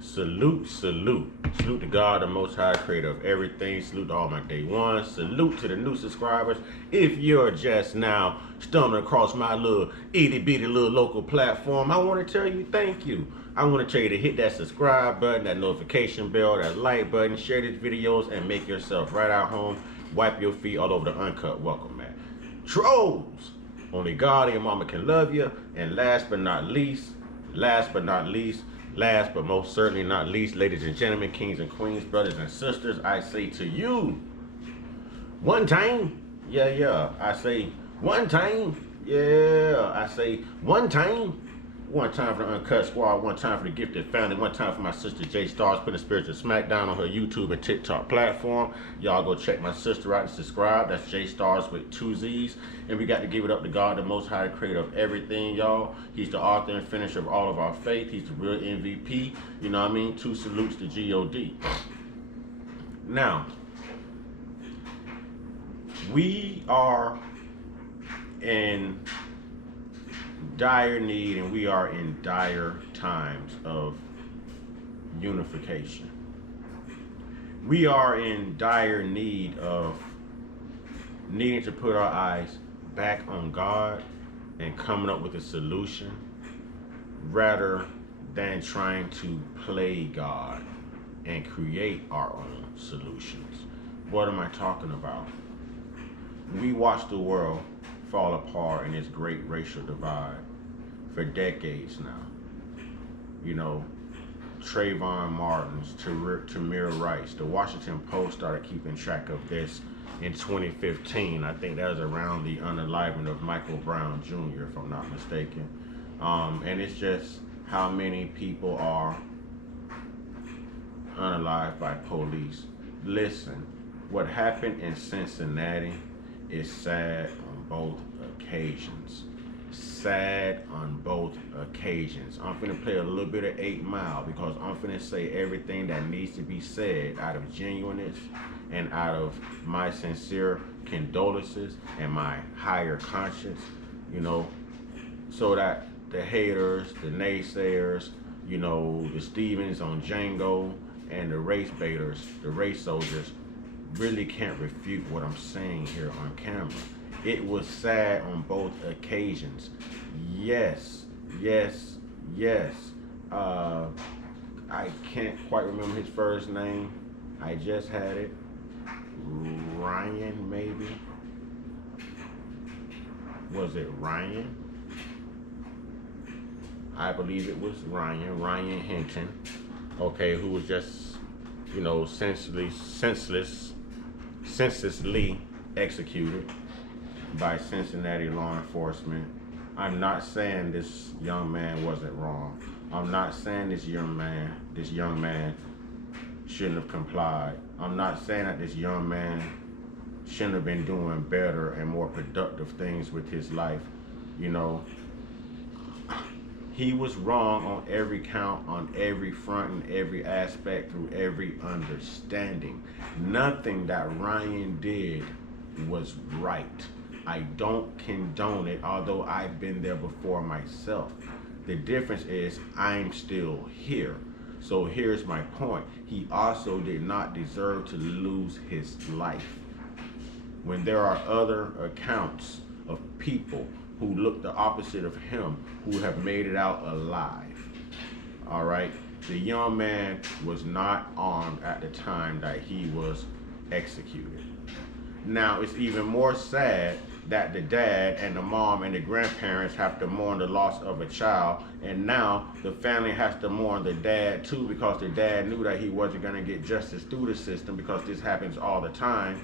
Salute, salute. Salute to God, the Most High, creator of everything. Salute to all my day ones. Salute to the new subscribers. If you're just now stumbling across my little itty bitty little local platform, I want to tell you thank you. I want to tell you to hit that subscribe button, that notification bell, that like button, share these videos, and make yourself right at home. Wipe your feet all over the Uncut welcome mat. Trolls! Only God and your mama can love you. And last but not least, last but most certainly not least, ladies and gentlemen, kings and queens, brothers and sisters, I say to you, one time, I say one time, I say one time. One time for the Uncut Squad, one time for the Gifted Family, one time for my sister J Stars putting spiritual smackdown on her YouTube and TikTok platform. Y'all go check my sister out and subscribe. That's J Stars with 2 Z's. And we got to give it up to God, the Most High, creator of everything, y'all. He's the author and finisher of all of our faith. He's the real MVP. You know what I mean? 2 salutes to God. Now, we are in dire need, and we are in dire times of unification. We are in dire need of needing to put our eyes back on God and coming up with a solution rather than trying to play God and create our own solutions. What am I talking about? We watch the world fall apart in this great racial divide for decades now. You know, Trayvon Martin's, Tamir Rice. The Washington Post started keeping track of this in 2015. I think that was around the unaliving of Michael Brown Jr., if I'm not mistaken. And it's just how many people are unalived by police. Listen, what happened in Cincinnati is sad on both occasions. Sad on both occasions. I'm finna play a little bit of 8 Mile because I'm finna say everything that needs to be said out of genuineness and out of my sincere condolences and my higher conscience, you know, so that the haters, the naysayers, you know, the Stevens on Django and the race baiters, the race soldiers, really can't refute what I'm saying here on camera. It was sad on both occasions. Yes. I can't quite remember his first name. I just had it. Ryan, maybe? Was it Ryan? I believe it was Ryan Hinton. Okay, who was just, you know, senselessly executed by Cincinnati law enforcement. I'm not saying this young man wasn't wrong. I'm not saying this young man shouldn't have complied. I'm not saying that this young man shouldn't have been doing better and more productive things with his life. You know, he was wrong on every count, on every front, and every aspect, through every understanding. Nothing that Ryan did was right. I don't condone it, although I've been there before myself. The difference is I'm still here. So here's my point. He also did not deserve to lose his life. When there are other accounts of people who look the opposite of him, who have made it out alive. All right? The young man was not armed at the time that he was executed. Now, it's even more sad that the dad and the mom and the grandparents have to mourn the loss of a child, and now the family has to mourn the dad too, because the dad knew that he wasn't going to get justice through the system, because this happens all the time.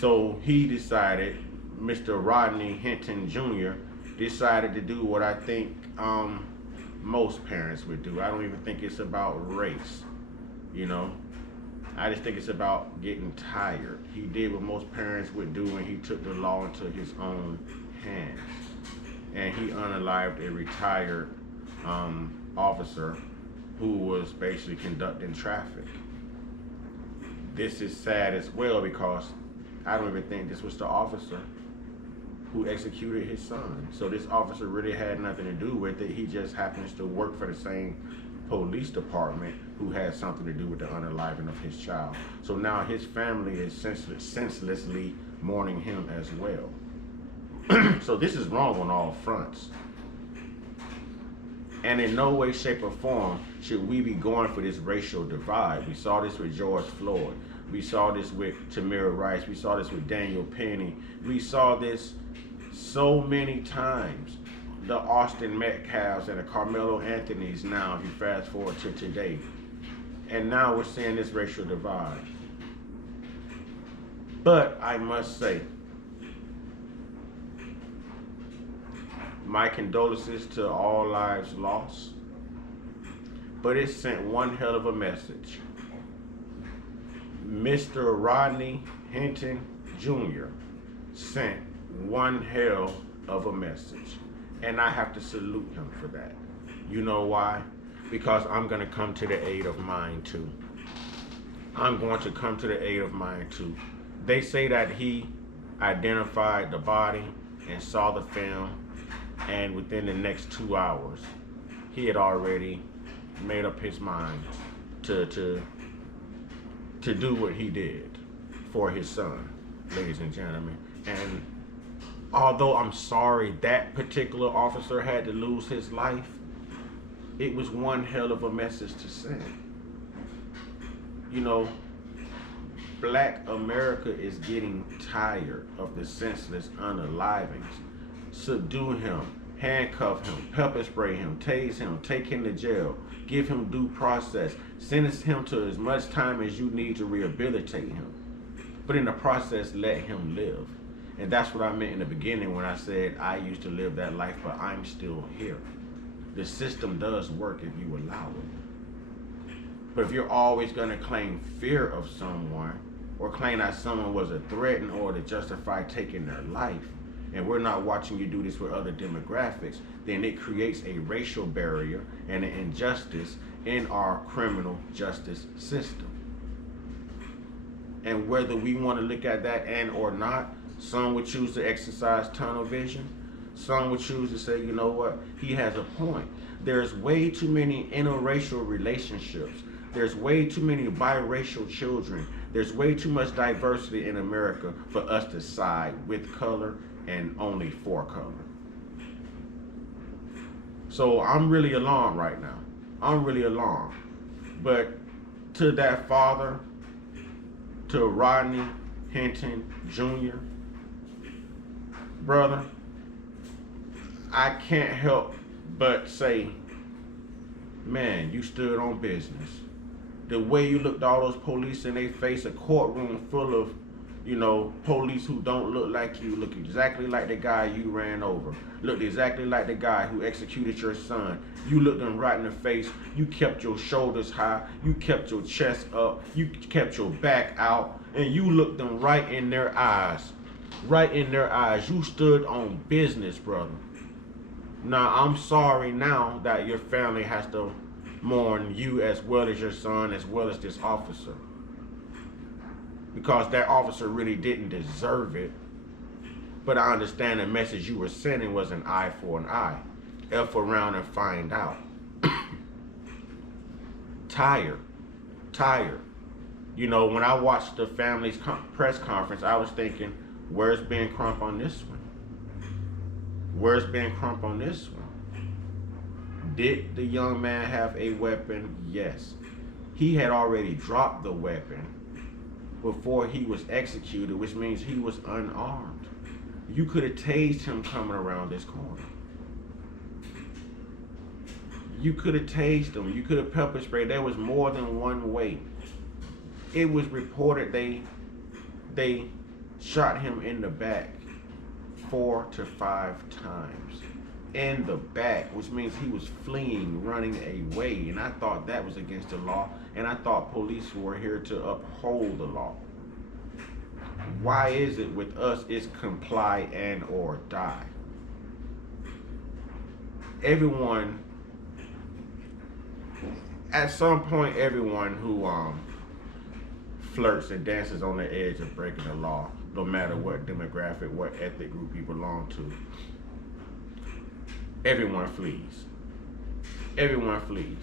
So he decided, Mr. Rodney Hinton Jr. decided to do what I think most parents would do. I don't even think it's about race, you know. I just think it's about getting tired. He did what most parents would do, and he took the law into his own hands. And he unalived a retired officer who was basically conducting traffic. This is sad as well, because I don't even think this was the officer who executed his son. So this officer really had nothing to do with it. He just happens to work for the same police department who had something to do with the unaliving of his child. So now his family is senselessly mourning him as well. So this is wrong on all fronts. And in no way, shape, or form should we be going for this racial divide. We saw this with George Floyd. We saw this with Tamir Rice. We saw this with Daniel Penny. We saw this so many times. The Austin Metcalfs and the Carmelo Anthonys now, if you fast forward to today. And now we're seeing this racial divide. But I must say, my condolences to all lives lost. But it sent one hell of a message. Mr. Rodney Hinton Jr. sent one hell of a message. And I have to salute him for that. You know why? Because I'm going to come to the aid of mine too. I'm going to come to the aid of mine too. They say that he identified the body and saw the film, and within the next 2 hours, he had already made up his mind to do what he did for his son, ladies and gentlemen. And although I'm sorry that particular officer had to lose his life, it was one hell of a message to send. You know, Black America is getting tired of the senseless unalivings. Subdue him, handcuff him, pepper spray him, tase him, take him to jail, give him due process, sentence him to as much time as you need to rehabilitate him. But in the process, let him live. And that's what I meant in the beginning when I said I used to live that life, but I'm still here. The system does work if you allow it. But if you're always going to claim fear of someone, or claim that someone was a threat in order to justify taking their life, and we're not watching you do this with other demographics, then it creates a racial barrier and an injustice in our criminal justice system. And whether we want to look at that and or not, some would choose to exercise tunnel vision. Some would choose to say, you know what, he has a point. There's way too many interracial relationships. There's way too many biracial children. There's way too much diversity in America for us to side with color and only for color. So I'm really alarmed right now. I'm really alarmed. But to that father, to Rodney Hinton Jr., brother, I can't help but say, man, you stood on business. The way you looked all those police in their face, a courtroom full of, you know, police who don't look like you, look exactly like the guy you ran over, looked exactly like the guy who executed your son. You looked them right in the face. You kept your shoulders high. You kept your chest up. You kept your back out. And you looked them right in their eyes. Right in their eyes. You stood on business, brother. Now, I'm sorry now that your family has to mourn you as well as your son, as well as this officer. Because that officer really didn't deserve it. But I understand the message you were sending was an eye for an eye. F around and find out. Tired. You know, when I watched the family's press conference, I was thinking, where's Ben Crump on this one? Where's Ben Crump on this one? Did the young man have a weapon? Yes. He had already dropped the weapon before he was executed, which means he was unarmed. You could have tased him coming around this corner. You could have tased him. You could have pepper sprayed. There was more than one way. It was reported they shot him in the back 4 to 5 times. In the back, which means he was fleeing, running away. And I thought that was against the law. And I thought police were here to uphold the law. Why is it with us it's comply and or die? Everyone, at some point, everyone who flirts and dances on the edge of breaking the law, no matter what demographic, what ethnic group you belong to, everyone flees. Everyone flees.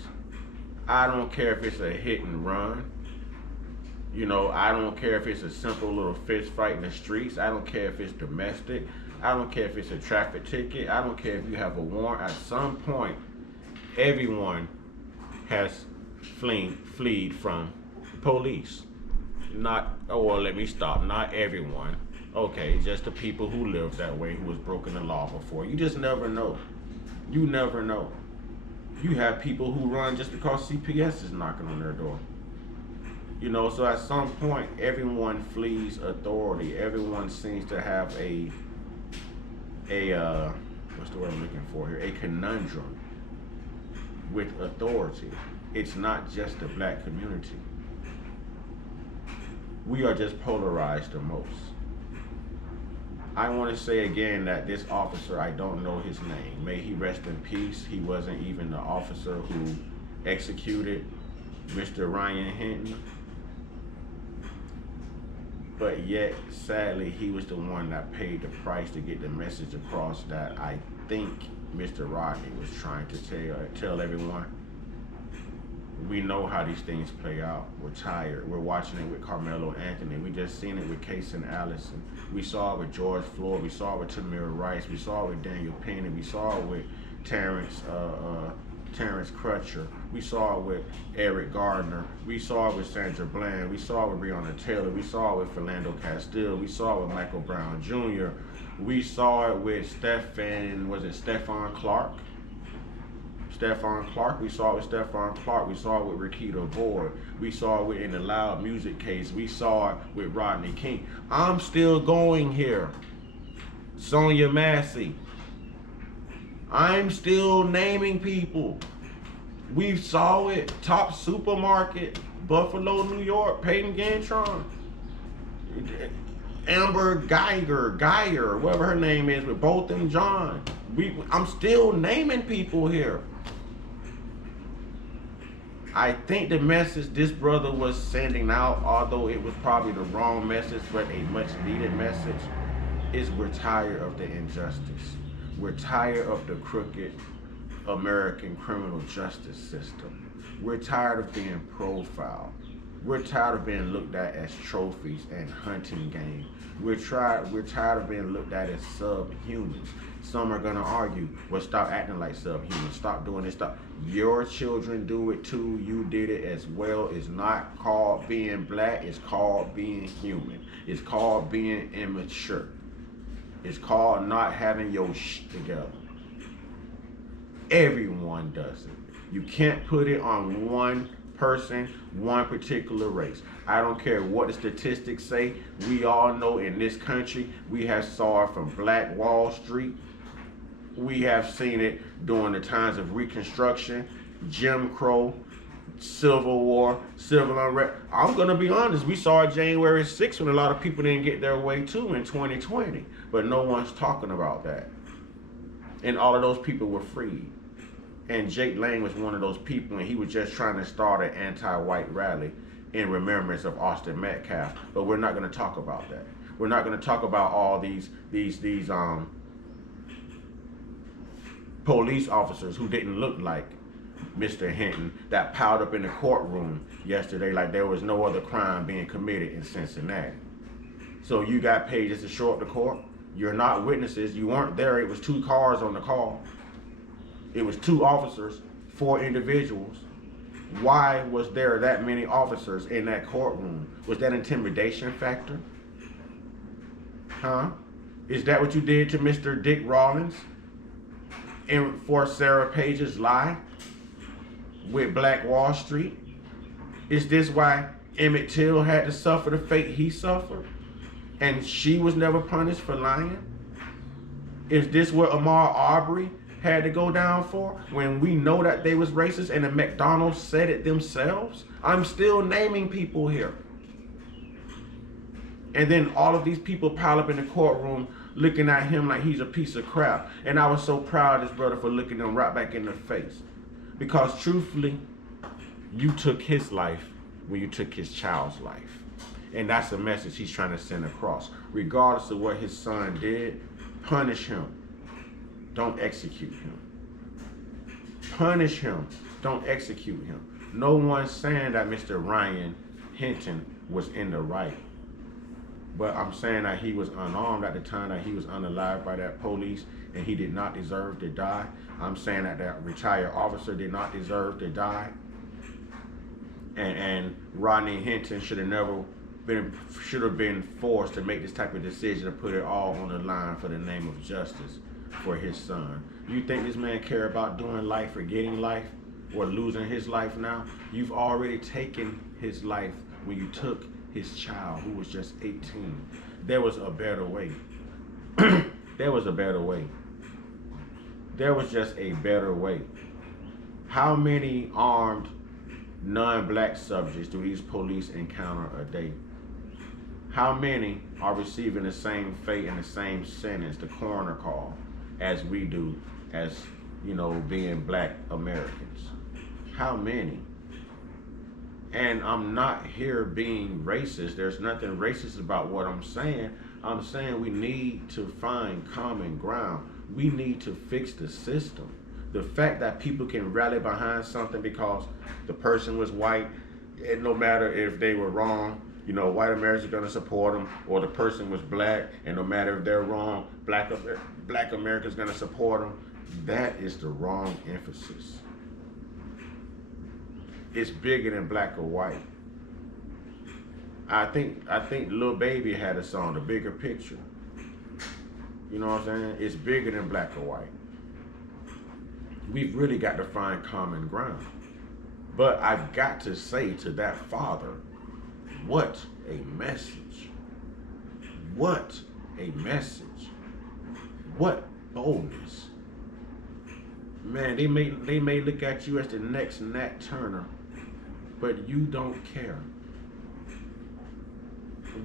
I don't care if it's a hit and run. You know, I don't care if it's a simple little fist fight in the streets. I don't care if it's domestic. I don't care if it's a traffic ticket. I don't care if you have a warrant. At some point, everyone has fleed from police. Not, oh, well, let me stop. Not everyone. Okay, just the people who live that way, who has broken the law before. You just never know. You never know. You have people who run just because CPS is knocking on their door. You know, so at some point, everyone flees authority. Everyone seems to have a what's the word I'm looking for here? A conundrum with authority. It's not just the black community. We are just polarized the most. I want to say again that this officer, I don't know his name. May he rest in peace. He wasn't even the officer who executed Mr. Ryan Hinton. But yet, sadly, he was the one that paid the price to get the message across that I think Mr. Rodney was trying to tell everyone. We know how these things play out. We're tired. We're watching it with Carmelo Anthony. We just seen it with Case and Allison. We saw it with George Floyd. We saw it with Tamir Rice. We saw it with Daniel Penny. We saw it with Terrence Crutcher. We saw it with Eric Gardner. We saw it with Sandra Bland. We saw it with Breonna Taylor. We saw it with Philando Castile. We saw it with Michael Brown Jr. We saw it with Stephon Clark? Stephon Clark. We saw it with Stephon Clark. We saw it with Rakita Boyd. We saw it with, in the Loud Music case. We saw it with Rodney King. I'm still going here. Sonia Massey. I'm still naming people. We saw it. Top Supermarket, Buffalo, New York, Peyton Gantron, Amber Geyer, whatever her name is, with Bolton John. I'm still naming people here. I think the message this brother was sending out, although it was probably the wrong message, but a much needed message, is we're tired of the injustice. We're tired of the crooked American criminal justice system. We're tired of being profiled. We're tired of being looked at as trophies and hunting game. We're tired of being looked at as subhumans. Some are gonna argue, well, stop acting like subhumans. Stop doing this stuff. Your children do it too. You did it as well. It's not called being black. It's called being human. It's called being immature. It's called not having your shit together. Everyone does it. You can't put it on one person, one particular race. I don't care what the statistics say. We all know in this country, we have saw it from Black Wall Street. We have seen it during the times of Reconstruction, Jim Crow, Civil War, civil unrest. I'm gonna be honest, we saw it January 6th when a lot of people didn't get their way too in 2020, but no one's talking about that. And all of those people were freed. And Jake Lang was one of those people, and he was just trying to start an anti-white rally in remembrance of Austin Metcalf. But we're not gonna talk about that. We're not gonna talk about all these police officers who didn't look like Mr. Hinton that piled up in the courtroom yesterday like there was no other crime being committed in Cincinnati. So you got paid just to show up to court. You're not witnesses. You weren't there. It was 2 cars on the call. It was 2 officers, 4 individuals. Why was there that many officers in that courtroom? Was that intimidation factor? Huh? Is that what you did to Mr. Dick Rawlins? And for Sarah Page's lie with Black Wall Street? Is this why Emmett Till had to suffer the fate he suffered? And she was never punished for lying? Is this what Ahmaud Arbery had to go down for when we know that they was racist and the McDonald's said it themselves? I'm still naming people here. And then all of these people pile up in the courtroom looking at him like he's a piece of crap. And I was so proud of this brother for looking them right back in the face. Because truthfully, you took his life when you took his child's life. And that's the message he's trying to send across. Regardless of what his son did, punish him. Don't execute him. Punish him. Don't execute him. No one's saying that Mr. Ryan Hinton was in the right. But I'm saying that he was unarmed at the time, that he was unalived by that police, and he did not deserve to die. I'm saying that that retired officer did not deserve to die. And Rodney Hinton should have been forced to make this type of decision to put it all on the line for the name of justice for his son. You think this man care about doing life or getting life or losing his life now? You've already taken his life when you took his child who was just 18. There was a better way. There was a better way. There was just a better way. How many armed non-black subjects do these police encounter a day? How many are receiving the same fate and the same sentence, the coroner call, as we do as, being black Americans? How many? And I'm not here being racist. There's nothing racist about what I'm saying. I'm saying we need to find common ground. We need to fix the system. The fact that people can rally behind something because the person was white, and no matter if they were wrong, white Americans are going to support them, or the person was black, and no matter if they're wrong, black Americans are going to support them. That is the wrong emphasis. It's bigger than black or white. I think Lil Baby had a song, The Bigger Picture. You know what I'm saying? It's bigger than black or white. We've really got to find common ground. But I've got to say to that father, what a message. What a message. What boldness. Man, they may look at you as the next Nat Turner, but you don't care.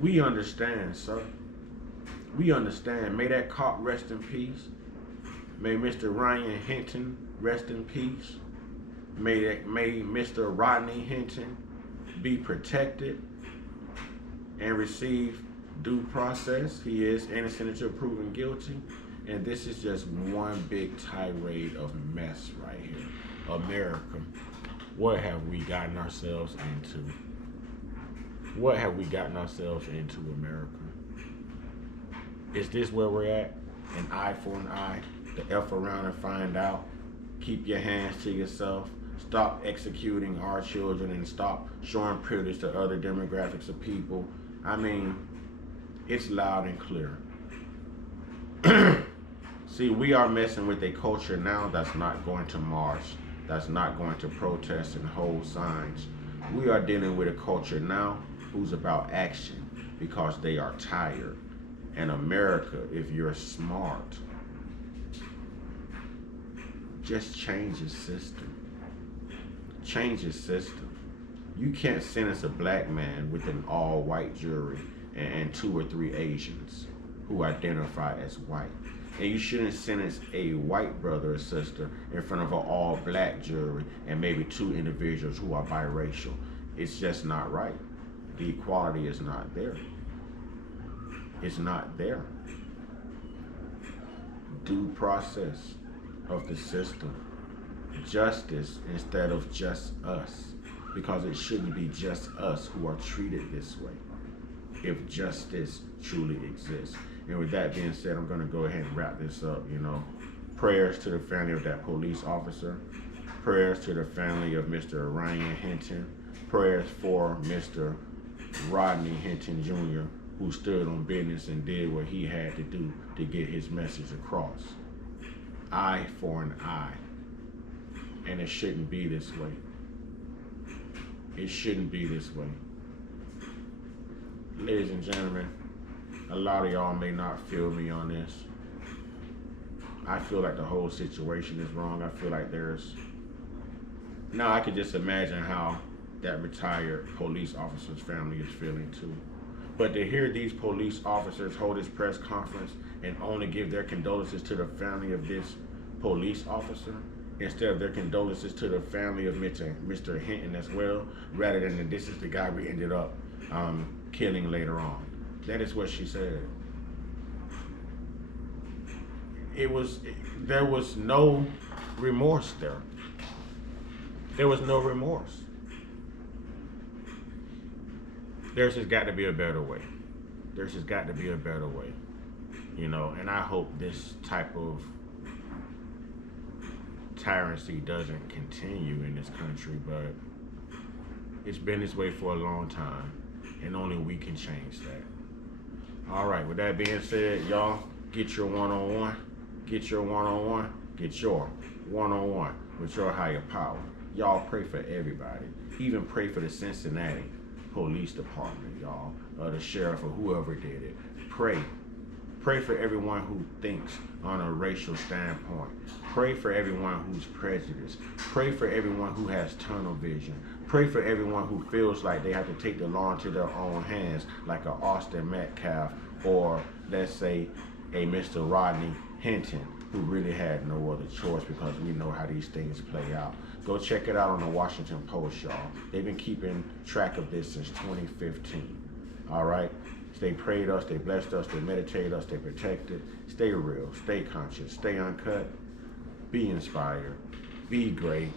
We understand, sir. We understand. May that cop rest in peace. May Mr. Ryan Hinton rest in peace. May Mr. Rodney Hinton be protected and receive due process. He is innocent until proven guilty. And this is just one big tirade of mess right here. America, what have we gotten ourselves into? What have we gotten ourselves into, America? Is this where we're at? An eye for an eye? The F around and find out? Keep your hands to yourself. Stop executing our children and stop showing privilege to other demographics of people. I mean, it's loud and clear. See, we are messing with a culture now that's not going to march, that's not going to protest and hold signs. We are dealing with a culture now who's about action because they are tired. And America, if you're smart, just change the system. Change the system. You can't sentence a black man with an all-white jury and 2 or 3 Asians who identify as white. And you shouldn't sentence a white brother or sister in front of an all-black jury and maybe 2 individuals who are biracial. It's just not right. The equality is not there. It's not there. Due process of the system. Justice instead of just us. Because it shouldn't be just us who are treated this way if justice truly exists. And with that being said, I'm going to go ahead and wrap this up. Prayers to the family of that police officer. Prayers to the family of Mr. Ryan Hinton. Prayers for Mr. Rodney Hinton Jr., who stood on business and did what he had to do to get his message across. Eye for an eye. And it shouldn't be this way. It shouldn't be this way. Ladies and gentlemen, a lot of y'all may not feel me on this. I feel like the whole situation is wrong. I feel like now I could just imagine how that retired police officer's family is feeling too. But to hear these police officers hold this press conference and only give their condolences to the family of this police officer, instead of their condolences to the family of Mr. Hinton as well, rather than that this is the guy we ended up killing later on. That is what she said. There was no remorse there. There was no remorse. There's just got to be a better way. There's just got to be a better way. And I hope this type of tyranny doesn't continue in this country, but it's been this way for a long time, and only we can change that. All right, with that being said, y'all, get your one-on-one, get your one-on-one, get your one-on-one with your higher power. Y'all pray for everybody. Even pray for the Cincinnati Police Department, y'all, or the sheriff or whoever did it. Pray. Pray for everyone who thinks on a racial standpoint. Pray for everyone who's prejudiced. Pray for everyone who has tunnel vision. Pray for everyone who feels like they have to take the law into their own hands, like a Austin Metcalf, or let's say a Mr. Rodney Hinton, who really had no other choice, because we know how these things play out. Go check it out on the Washington Post, y'all. They've been keeping track of this since 2015. All right? Stay prayed us, stay blessed us, stay meditate us, stay protected, stay real, stay conscious, stay uncut, be inspired, be great,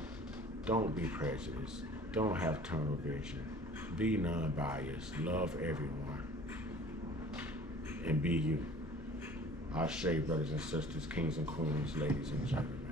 don't be prejudiced, don't have tunnel vision, be non-biased, love everyone, and be you. Ashe, brothers and sisters, kings and queens, ladies and gentlemen.